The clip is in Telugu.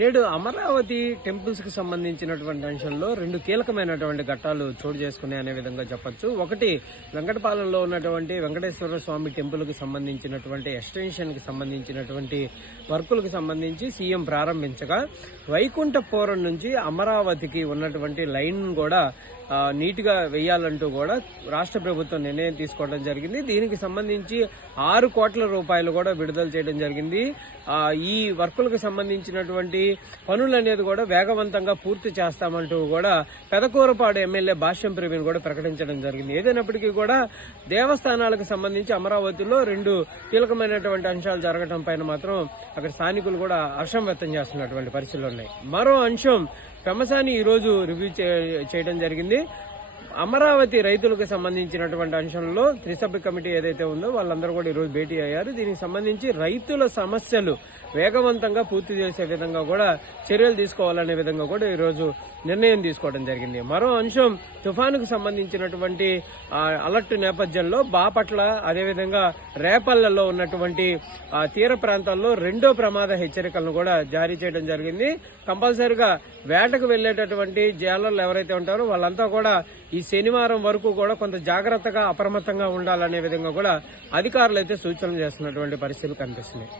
నేడు అమరావతి టెంపుల్స్ కి సంబంధించినటువంటి అంశంలో రెండు కీలకమైనటువంటి ఘట్టాలు చోటు చేసుకున్నాయి అనే విధంగా చెప్పొచ్చు. ఒకటి, వెంకటపాలెంలో ఉన్నటువంటి వెంకటేశ్వర స్వామి టెంపుల్ కి సంబంధించినటువంటి ఎక్స్టెన్షన్ కి సంబంధించినటువంటి వర్కులకు సంబంధించి సీఎం ప్రారంభించగా, వైకుంఠపురం నుంచి అమరావతికి ఉన్నటువంటి లైన్ కూడా నీట్ గా వేయాలంటూ కూడా రాష్ట్ర ప్రభుత్వం నిర్ణయం తీసుకోవడం జరిగింది. దీనికి సంబంధించి 6 కోట్ల రూపాయలు కూడా విడుదల చేయడం జరిగింది. ఈ వర్కులకు సంబంధించినటువంటి పనులు అనేది కూడా వేగవంతంగా పూర్తి చేస్తామంటూ కూడా పెదకూరపాడు ఎమ్మెల్యే భాష్యం ప్రవీణ్ కూడా ప్రకటించడం జరిగింది. ఏదైనప్పటికీ కూడా దేవస్థానాలకు సంబంధించి అమరావతిలో 2 కీలకమైనటువంటి అంశాలు జరగడం పైన మాత్రం అక్కడ స్థానికులు కూడా హర్షం వ్యక్తం చేస్తున్నటువంటి పరిస్థితులు ఉన్నాయి. మరో అంశం, పెమ్మసాని ఈ రోజు రివ్యూ చేయడం జరిగింది. అమరావతి రైతులకు సంబంధించినటువంటి అంశంలో త్రిసభ్య కమిటీ ఏదైతే ఉందో వాళ్ళందరూ కూడా ఈరోజు భేటీ అయ్యారు. దీనికి సంబంధించి రైతుల సమస్యలు వేగవంతంగా పూర్తి చేసే విధంగా కూడా చర్యలు తీసుకోవాలనే విధంగా కూడా ఈరోజు నిర్ణయం తీసుకోవడం జరిగింది. మరో అంశం, తుఫానుకు సంబంధించినటువంటి అలర్ట్ నేపథ్యంలో బాపట్ల, అదేవిధంగా రేపల్లలో ఉన్నటువంటి తీర ప్రాంతాల్లో 2వ ప్రమాద హెచ్చరికలను కూడా జారీ చేయడం జరిగింది. కంపల్సరిగా వేటకు వెళ్లేటటువంటి జాలర్లు ఎవరైతే ఉంటారో వాళ్ళంతా కూడా ఈ శనివారం వరకు కూడా కొంత జాగ్రత్తగా అప్రమత్తంగా ఉండాలనే విధంగా కూడా అధికారులు అయితే సూచనలు చేస్తున్నటువంటి పరిస్థితులు కనిపిస్తున్నాయి.